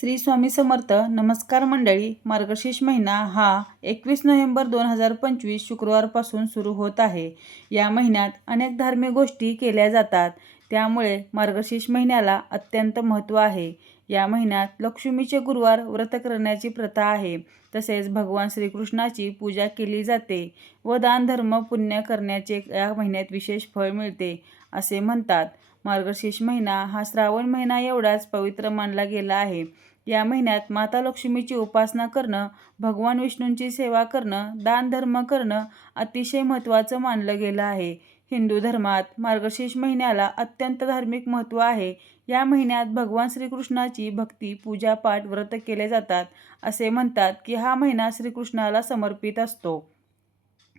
श्री स्वामी समर्थ नमस्कार मंडळी मार्गशीर्ष महिना हा एकवीस नोव्हेंबर दोन हजार पंचवीस शुक्रवारपासून सुरू होत आहे. या महिन्यात अनेक धार्मिक गोष्टी केल्या जातात. त्यामुळे मार्गशीर्ष महिन्याला अत्यंत महत्त्व आहे. या महिन्यात लक्ष्मीचे गुरुवार व्रत करण्याची प्रथा आहे. तसेच भगवान श्रीकृष्णाची पूजा केली जाते व दानधर्म पुण्य करण्याचे या महिन्यात विशेष फळ मिळते असे म्हणतात. मार्गशीर्ष महिना हा श्रावण महिना एवढाच पवित्र मानला गेला आहे. या महिन्यात माता लक्ष्मीची उपासना करणं भगवान विष्णूंची सेवा करणं दानधर्म करणं अतिशय महत्त्वाचं मानलं गेलं आहे. हिंदू धर्मात मार्गशीर्ष महिन्याला अत्यंत धार्मिक महत्त्व आहे. या महिन्यात भगवान श्रीकृष्णाची भक्ती पूजापाठ व्रत केले जातात. असे म्हणतात की हा महिना श्रीकृष्णाला समर्पित असतो.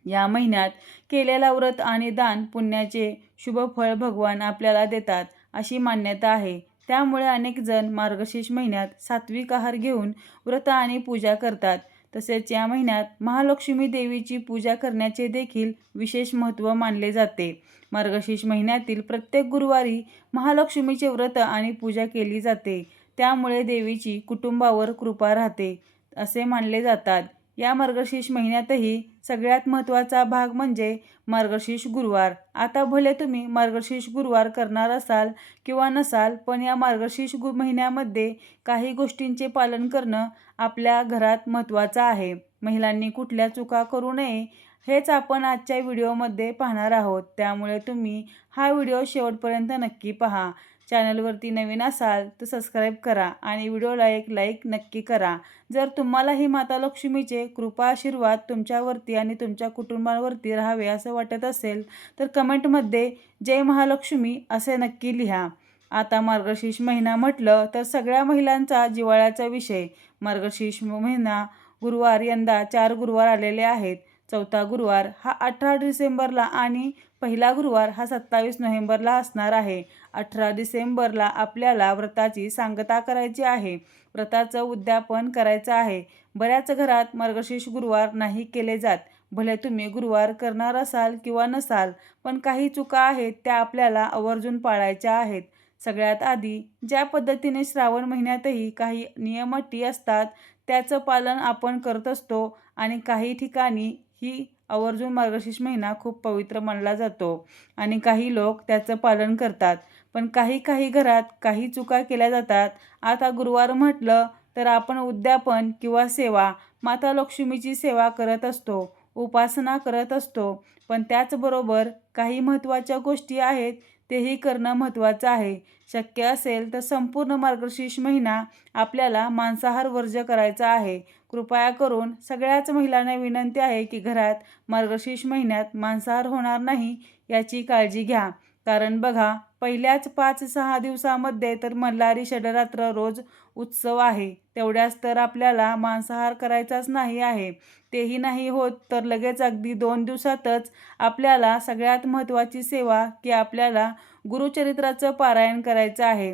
या महिन्यात केलेला व्रत आणि दान पुण्याचे शुभ फळ भगवान आपल्याला देतात अशी मान्यता आहे. त्यामुळे अनेक जण मार्गशीर्ष महिन्यात सात्विक आहार घेऊन व्रत आणि पूजा करतात. तसेच या महिन्यात महालक्ष्मी देवीची पूजा करण्याचे देखील विशेष महत्त्व मानले जाते. मार्गशीर्ष महिन्यातील प्रत्येक गुरुवारी महालक्ष्मीचे व्रत आणि पूजा केली जाते. त्यामुळे देवीची कुटुंबावर कृपा राहते असे मानले जातात. या मार्गशीर्ष महिन्यातही सगळ्यात महत्त्वाचा भाग म्हणजे मार्गशीर्ष गुरुवार. आता भले तुम्ही मार्गशीर्ष गुरुवार करणार असाल किंवा नसाल पण या मार्गशीर्ष गु महिन्यामध्ये काही गोष्टींचे पालन करणं आपल्या घरात महत्त्वाचं आहे. महिलांनी कुठल्या चुका करू नये हेच आपण आजच्या व्हिडिओमध्ये पाहणार आहोत. त्यामुळे तुम्ही हा व्हिडिओ शेवटपर्यंत नक्की पहा. चॅनलवरती नवीन असाल तर सबस्क्राईब करा आणि व्हिडिओला एक लाईक नक्की करा. जर तुम्हालाही माता लक्ष्मीचे कृपा आशीर्वाद तुमच्यावरती आणि तुमच्या कुटुंबावरती राहावे असं वाटत असेल तर कमेंटमध्ये जय महालक्ष्मी असे नक्की लिहा. आता मार्गशीर्ष महिना म्हटलं तर सगळ्या महिलांचा जिवाळ्याचा विषय. मार्गशीर्ष महिना गुरुवार यंदा चार गुरुवार आलेले आहेत. चौथा गुरुवार हा अठरा डिसेंबरला आणि पहिला गुरुवार हा सत्तावीस नोव्हेंबरला असणार आहे. अठरा डिसेंबरला आपल्याला व्रताची सांगता करायची आहे. व्रताचं उद्यापन करायचं आहे. बऱ्याच घरात मार्गशीर्ष गुरुवार नाही केले जात. भले तुम्ही गुरुवार करणार असाल किंवा नसाल पण काही चुका आहेत त्या आपल्याला आवर्जून पाळायच्या आहेत. सगळ्यात आधी ज्या पद्धतीने श्रावण महिन्यातही काही नियम अटी असतात त्याचं पालन आपण करत असतो आणि काही ठिकाणी ही आवर्जून मार्गशीर्ष महिना खूप पवित्र मानला जातो. आणि काही लोक त्याचं पालन करतात. पण काही काही घरात काही चुका केल्या जातात. आता गुरुवार म्हटलं तर आपण उद्यापन किंवा सेवा माता लक्ष्मीची सेवा करत असतो उपासना करत असतो. पण त्याचबरोबर काही महत्त्वाच्या गोष्टी आहेत तेही करणं महत्त्वाचं आहे. शक्य असेल तर संपूर्ण मार्गशीर्ष महिना आपल्याला मांसाहार वर्ज्य करायचा आहे. कृपया करून सगळ्याच महिलांना विनंती आहे की घरात मार्गशीर्ष महिन्यात मांसाहार होणार नाही याची काळजी घ्या. कारण बघा पहिल्याच पाच सहा दिवसामध्ये तर मल्हारी षडरात्र रोज उत्सव आहे. तेवढ्याच तर आपल्याला मांसाहार करायचाच नाही आहे. तेही नाही होत तर लगेच अगदी दोन दिवसातच आपल्याला सगळ्यात महत्त्वाची सेवा की आपल्याला गुरुचरित्राचं पारायण करायचं आहे.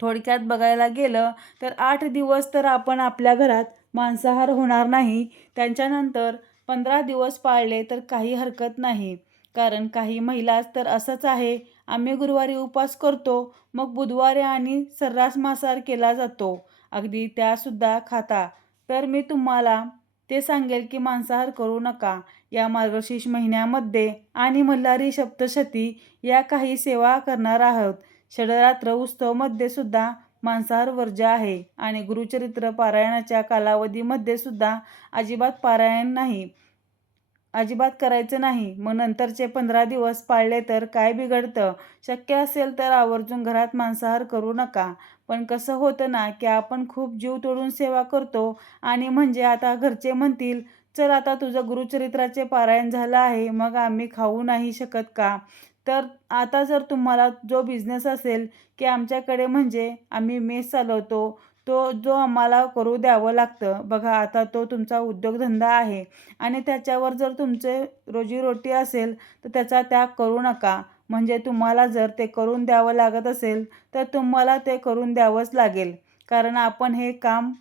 थोडक्यात बघायला गेलं तर आठ दिवस तर आपण आपल्या घरात मांसाहार होणार नाही. त्यांच्यानंतर पंधरा दिवस पाळले तर काही हरकत नाही. कारण काही महिलाच तर असंच आहे. आम्ही गुरुवारी उपवास करतो मग बुधवारी आणि सर्रास मांसाहार केला जातो. अगदी त्यासुद्धा खाता. तर मी तुम्हाला ते सांगेल की मांसाहार करू नका. या मार्गशीर्ष महिन्यामध्ये आणि मल्हारी सप्तशती या काही सेवा करणार आहोत. षडरात्र उत्सवमध्ये सुद्धा मांसाहार वर्ज्य आहे आणि गुरुचरित्र पारायणाच्या कालावधीमध्ये सुद्धा अजिबात पारायण नाही. अजिबात करायचं नाही. मग नंतरचे पंधरा दिवस पाळले तर काय बिघडतं? शक्य असेल तर आवर्जून घरात मांसाहार करू नका. पण कसं होतं ना की आपण खूप जीव तोडून सेवा करतो आणि म्हणजे आता घरचे म्हणतील चल आता तुझं गुरुचरित्राचे पारायण झालं आहे मग आम्ही खाऊ नाही शकत का? तर आता जर तुम्हाला जो बिझनेस असेल की आमच्याकडे म्हणजे आम्ही मेस चालवतो तो जो आम्हाला करू द्यावं लागतं. बघा आता तो तुमचा उद्योगधंदा आहे आणि त्याच्यावर जर तुमचे रोजीरोटी असेल तर त्याचा त्याग करू नका. म्हणजे तुम्हाला जर ते करून द्यावं लागत असेल तर तुम्हाला ते करून द्यावंच लागेल. कारण आपण हे काम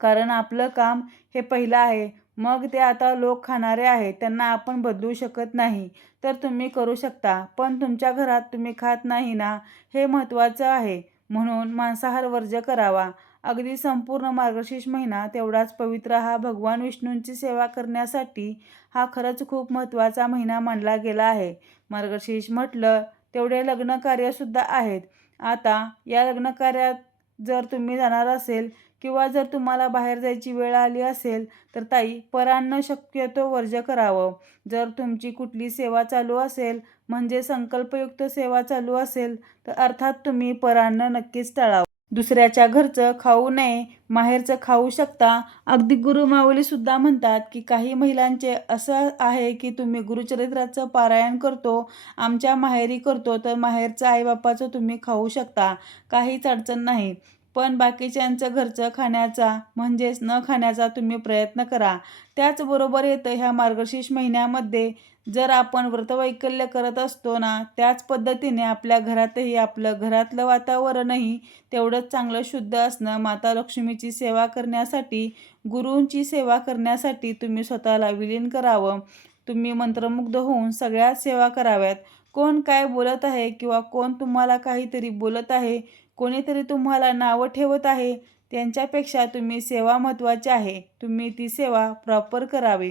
कारण आपलं काम हे पहिलं आहे. मग ते आता लोक खाणारे आहेत त्यांना आपण बदलू शकत नाही. तर तुम्ही करू शकता. पण तुमच्या घरात तुम्ही खात नाही ना हे महत्त्वाचं आहे. म्हणून मांसाहार वर्ज्य करावा. अगदी संपूर्ण मार्गशीर्ष महिना तेवढाच पवित्र हा भगवान विष्णूंची सेवा करण्यासाठी हा खरंच खूप महत्त्वाचा महिना मानला गेला आहे. मार्गशीर्ष म्हटलं तेवढे लग्न कार्यसुद्धा आहेत. आता या लग्न कार्यात जर तुम्ही जाणार असेल किंवा जर तुम्हाला बाहेर जायची वेळ आली असेल तर ताई परान्न शक्यतो वर्ज करावं. जर तुमची कुठली सेवा चालू असेल म्हणजे संकल्पयुक्त सेवा चालू असेल तर अर्थात तुम्ही परान्न नक्कीच टाळावं. दुसऱ्याच्या घरचं खाऊ नये माहेरचं खाऊ शकता. अगदी गुरुमाऊलीसुद्धा म्हणतात की काही महिलांचे असं आहे की तुम्ही गुरुचरित्राचं पारायण करतो आमच्या माहेरी करतो तर माहेरचं आईबापाचं तुम्ही खाऊ शकता. काहीच अडचण नाही. पण बाकीच्यांचं घरचं खाण्याचा म्हणजेच न खाण्याचा तुम्ही प्रयत्न करा. त्याचबरोबर येतं ह्या मार्गशीर्ष महिन्यामध्ये जर आपण व्रतवैकल्य करत असतो ना त्याच पद्धतीने आपल्या घरातही आपलं घरातलं वातावरणही तेवढंच चांगलं शुद्ध असणं माता लक्ष्मीची सेवा करण्यासाठी गुरूंची सेवा करण्यासाठी तुम्ही स्वतःला विलीन करावं. तुम्ही मंत्रमुग्ध होऊन सगळ्याच सेवा कराव्यात. कोण काय बोलत आहे किंवा कोण तुम्हाला काहीतरी बोलत आहे कोणीतरी तुम्हाला नावं ठेवत आहे त्यांच्यापेक्षा तुम्ही सेवा महत्त्वाची आहे. तुम्ही ती सेवा प्रॉपर करावी.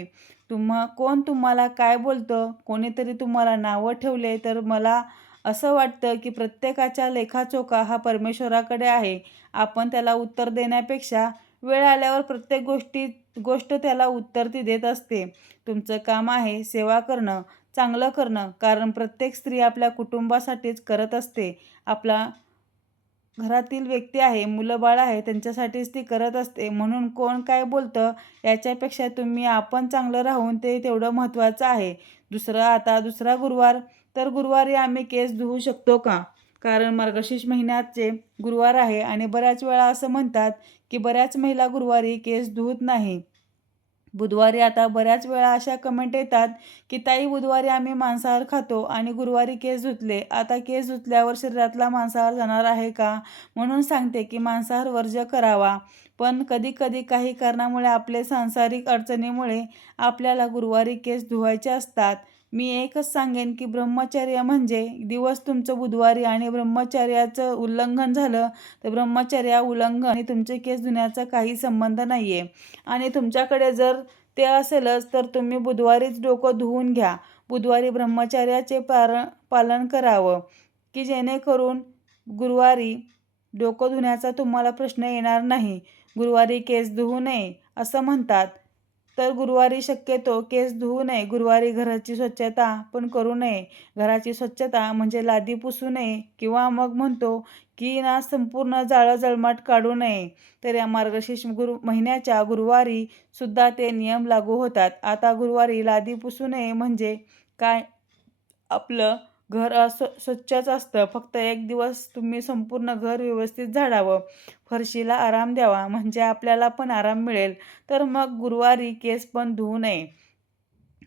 तुम्हा कोण तुम्हाला काय बोलतं? कोणीतरी तुम्हाला नावं ठेवले तर मला असं वाटतं की प्रत्येकाच्या लेखाचोखा हा परमेश्वराकडे आहे. आपण त्याला उत्तर देण्यापेक्षा वेळ आल्यावर प्रत्येक गोष्टी गोष्ट त्याला उत्तर ती देत असते. तुमचं काम आहे सेवा करणं चांगलं करणं कारण प्रत्येक स्त्री आपल्या कुटुंबासाठीच करत असते. आपला घरातील व्यक्ती आहे मुलं बाळ आहे त्यांच्यासाठीच ती करत असते. म्हणून कोण काय बोलतं याच्यापेक्षा तुम्ही आपण चांगलं राहून ते तेवढं महत्त्वाचं आहे. दुसरं आता दुसरा गुरुवार तर गुरुवारी आम्ही केस धुवू शकतो का? कारण मार्गशीर्ष महिन्याचे गुरुवार आहे आणि बऱ्याच वेळा असं म्हणतात की बऱ्याच महिला गुरुवारी केस धुवत नाही. बुधवारी आता बऱ्याच वेळा अशा कमेंट येतात की ताई बुधवारी आम्ही मांसाहार खातो आणि गुरुवारी केस धुतले. आता केस धुतल्यावर शरीरातला मांसाहार जाणार आहे का? म्हणून सांगते की मांसाहार वर्ज्य करावा. पण कधी कधी काही कारणामुळे आपले सांसारिक अडचणीमुळे आपल्याला गुरुवारी केस धुवायचे असतात. मी एकच सांगेन की ब्रह्मचर्य म्हणजे दिवस तुमचं बुधवारी आणि ब्रह्मचर्याचं उल्लंघन झालं तर ब्रह्मचर्या उल्लंघन आणि तुमचे केस धुण्याचा काही संबंध नाही आहे आणि तुमच्याकडे जर ते असेलच तर तुम्ही बुधवारीच डोकं धुवून घ्या. बुधवारी ब्रह्मचर्याचे पार पालन करावं. की जेणेकरून गुरुवारी डोकं धुण्याचा तुम्हाला प्रश्न येणार नाही. गुरुवारी केस धुवू नये असं म्हणतात. तर गुरुवारी शक्यतो केस धुवू नये. गुरुवारी घराची स्वच्छता पण करू नये. घराची स्वच्छता म्हणजे लादी पुसू नये किंवा मग म्हणतो की ना संपूर्ण जाळं जळमाट काढू नये. तर या मार्गशीर्ष गुरु महिन्याच्या गुरुवारी सुद्धा ते नियम लागू होतात. आता गुरुवारी लादी पुसू नये म्हणजे काय? आपलं घर स्व स्वच्छच असतं. फक्त एक दिवस तुम्ही संपूर्ण घर व्यवस्थित झाडावं. फरशीला आराम द्यावा. म्हणजे आपल्याला पण आराम मिळेल. तर मग गुरुवारी केस पण धुवू नये.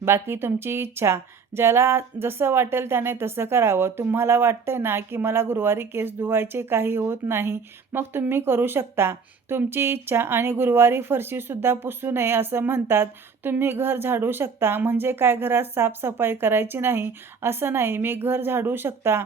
बाकी तुमची इच्छा. ज्याला जसं वाटेल त्याने तसं करावं. तुम्हाला वाटतंय ना की मला गुरुवारी केस धुवायचे काही होत नाही मग तुम्ही करू शकता. तुमची इच्छा आणि गुरुवारी फरशीसुद्धा पुसू नये असं म्हणतात. तुम्ही घर झाडू शकता. म्हणजे काय घरात साफसफाई करायची नाही? असं नाही. मी घर झाडू शकता.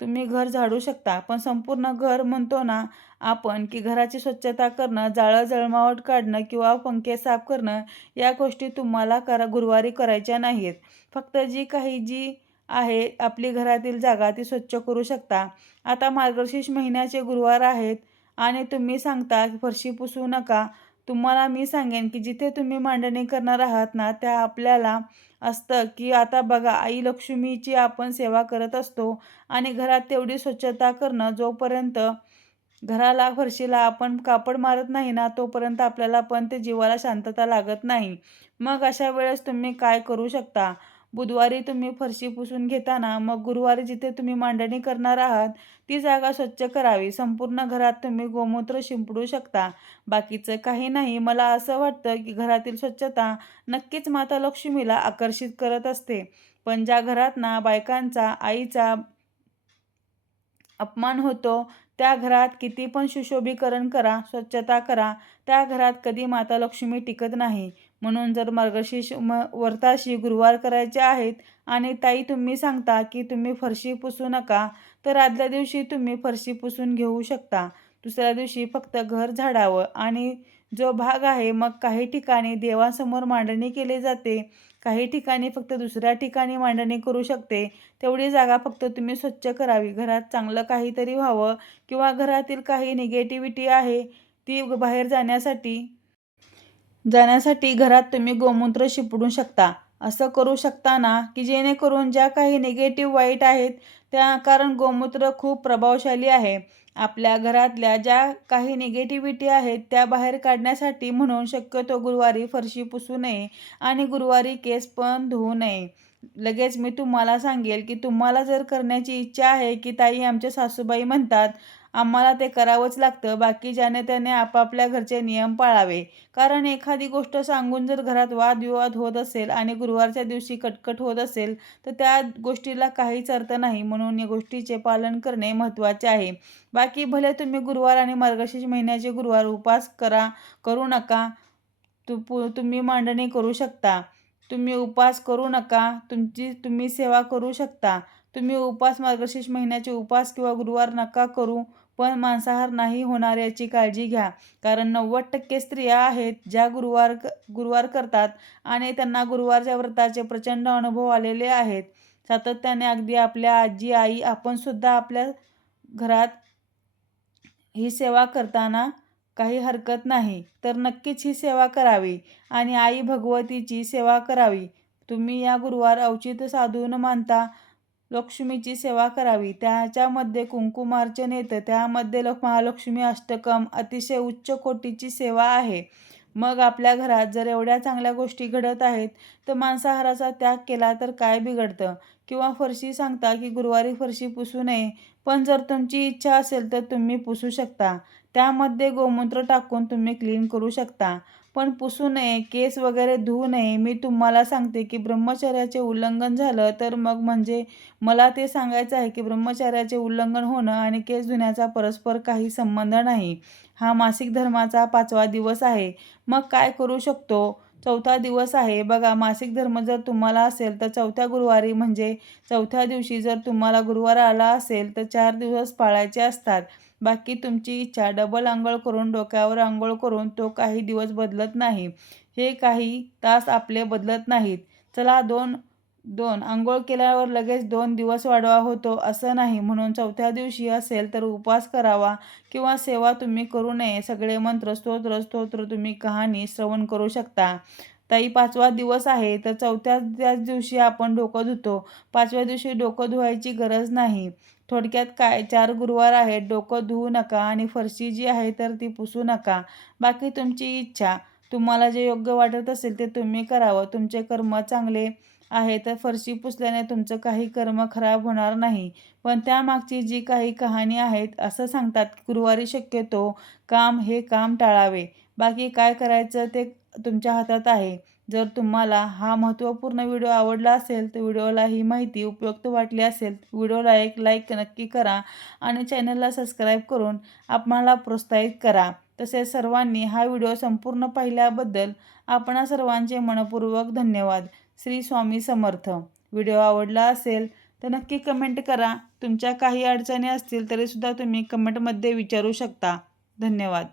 तुम्ही घर झाडू शकता. पण संपूर्ण घर म्हणतो ना आपण की घराची स्वच्छता करणं जाळं जळमावट काढणं किंवा पंखे साफ करणं या गोष्टी तुम्हाला करा गुरुवारी करायच्या नाहीत. फक्त जी काही जी आहे आपली घरातील जागा ती स्वच्छ करू शकता. आता मार्गशीर्ष महिन्याचे गुरुवार आहेत आणि तुम्ही सांगता फरशी पुसू नका. तुम्हाला मी सांगेन की जिथे तुम्ही मांडणी करणार आहात ना त्या आपल्याला असतं की आता बघा आई लक्ष्मीची आपण सेवा करत असतो आणि घरात तेवढी स्वच्छता करणं जोपर्यंत घराला फरशीला आपण कापड मारत नाही ना तोपर्यंत आपल्याला पण ते जीवाला शांतता लागत नाही. मग अशा वेळेस तुम्ही काय करू शकता? बुधवारी तुम्ही फरशी पुसून घेताना मग गुरुवारी जिथे तुम्ही मांडणी करणार आहात ती जागा स्वच्छ करावी. संपूर्ण घरात तुम्ही गोमूत्र शिंपडू शकता. बाकीचं काही नाही. मला असं वाटतं की घरातील स्वच्छता नक्कीच माता लक्ष्मीला आकर्षित करत असते. पण ज्या घरात ना बायकांचा आईचा अपमान होतो त्या घरात किती पण सुशोभीकरण करा स्वच्छता करा त्या घरात कधी माता लक्ष्मी टिकत नाही. म्हणून जर मार्गशीर्ष म व्रताशी गुरुवार करायचे आहेत आणि ताई तुम्ही सांगता की तुम्ही फरशी पुसू नका तर आदल्या दिवशी तुम्ही फरशी पुसून घेऊ शकता. दुसऱ्या दिवशी फक्त घर झाडावं आणि जो भाग आहे मग काही ठिकाणी देवासमोर मांडणी केली जाते. काही ठिकाणी फक्त दुसऱ्या ठिकाणी मांडणी करू शकते. तेवढी जागा फक्त तुम्ही स्वच्छ करावी. घरात चांगलं काहीतरी व्हावं किंवा घरातील काही निगेटिव्हिटी आहे ती बाहेर जाण्यासाठी जाण्यासाठी घरात तुम्ही गोमूत्र शिपडू शकता. असं करू शकता ना की जेणेकरून ज्या काही निगेटिव्ह वाईट आहेत त्या कारण गोमूत्र खूप प्रभावशाली आहे. आपल्या घरातल्या ज्या काही निगेटिव्हिटी आहेत त्या बाहेर काढण्यासाठी म्हणून शक्यतो गुरुवारी फरशी पुसू नये आणि गुरुवारी केस पण धुवू नये. लगेच मी तुम्हाला सांगेल की तुम्हाला जर करण्याची इच्छा आहे की ताई आमच्या सासूबाई म्हणतात आम्हाला ते करावंच लागतं. बाकी ज्याने त्याने आपापल्या घरचे नियम पाळावे. कारण एखादी गोष्ट सांगून जर घरात वादविवाद होत असेल आणि गुरुवारच्या दिवशी कटकट होत असेल तर त्या गोष्टीला काहीच अर्थ नाही. म्हणून या गोष्टीचे पालन करणे महत्त्वाचे आहे. बाकी भले तुम्ही गुरुवार आणि मार्गशीर्ष महिन्याचे गुरुवार उपवास करा करू नका. तु पु तुम्ही मांडणी करू शकता. तुम्ही उपवास करू नका. तुमची तुम्ही सेवा करू शकता. तुम्ही उपवास मार्गशीर्ष महिन्याचे उपवास किंवा गुरुवार नका करू. पण मांसाहार नाही होणार याची काळजी घ्या. कारण नव्वद टक्के स्त्रिया आहेत ज्या गुरुवार गुरुवार करतात आणि त्यांना गुरुवारच्या व्रताचे प्रचंड अनुभव आलेले आहेत. सातत्याने अगदी आपल्या आजी आई आपण सुद्धा आपल्या घरात ही सेवा करताना काही हरकत नाही. तर नक्कीच ही सेवा करावी आणि आई भगवतीची सेवा करावी. तुम्ही या गुरुवार औचित्य साधून मानता लक्ष्मीची सेवा करावी. त्याच्यामध्ये कुंकुमार्चन येतं. त्यामध्ये लक् महालक्ष्मी अष्टकम अतिशय उच्च कोटीची सेवा आहे. मग आपल्या घरात जर एवढ्या चांगल्या गोष्टी घडत आहेत तर मांसाहाराचा त्याग केला तर काय बिघडतं? किंवा फरशी सांगता की गुरुवारी फरशी पुसू नये पण जर तुमची इच्छा असेल तर तुम्ही पुसू शकता. त्यामध्ये गोमूत्र टाकून तुम्ही क्लीन करू शकता. पण पुसू नये केस वगैरे धुवू नये. मी तुम्हाला सांगते की ब्रह्मचर्याचे उल्लंघन झालं तर मग म्हणजे मला ते सांगायचं आहे की ब्रह्मचर्याचे उल्लंघन होणं आणि केस धुण्याचा परस्पर काही संबंध नाही. हा मासिक धर्माचा पाचवा दिवस आहे. मग काय करू शकतो? चौथा दिवस आहे. बघा मासिक धर्म जर तुम्हाला असेल तर चौथ्या गुरुवारी म्हणजे चौथ्या दिवशी जर तुम्हाला गुरुवार आला असेल तर चार दिवस पाळायचे असतात. बाकी तुमची इच्छा डबल आंघोळ करून डोक्यावर आंघोळ करून तो काही दिवस बदलत नाही. हे काही तास आपले बदलत नाहीत. चला दोन दोन आंघोळ केल्यावर लगेच दोन दिवस वाढवा होतो असं नाही. म्हणून चौथ्या दिवशी असेल तर उपवास करावा किंवा सेवा तुम्ही करू नये. सगळे मंत्र स्तोत्र स्तोत्र तुम्ही कहाणी श्रवण करू शकता. ताई पाचवा दिवस आहे तर चौथ्या त्याच दिवशी आपण डोकं धुतो. पाचव्या दिवशी डोकं धुवायची गरज नाही. थोडक्यात काय चार गुरुवार आहेत डोकं धुवू नका आणि फरशी जी आहे तर ती पुसू नका. बाकी तुमची इच्छा. तुम्हाला जे योग्य वाटत असेल ते तुम्ही करावं. तुमचे कर्म चांगले आहे तर फरशी पुसल्याने तुमचं काही कर्म खराब होणार नाही. पण त्यामागची जी काही कहाणी आहेत असं सांगतात गुरुवारी शक्यतो काम हे काम टाळावे. बाकी काय करायचं ते तुमच्या हातात आहे. जर तुम्हाला हा महत्त्वपूर्ण व्हिडिओ आवडला असेल तर व्हिडिओला ही माहिती उपयुक्त वाटली असेल व्हिडिओला एक लाईक नक्की करा आणि चॅनलला सबस्क्राईब करून आपणाला प्रोत्साहित करा. तसेच सर्वांनी हा व्हिडिओ संपूर्ण पाहिल्याबद्दल आपणा सर्वांचे मनपूर्वक धन्यवाद. श्री स्वामी समर्थ. व्हिडिओ आवडला असेल तर नक्की कमेंट करा. तुमच्या काही अडचणी असतील तरीसुद्धा तुम्ही कमेंटमध्ये विचारू शकता. धन्यवाद.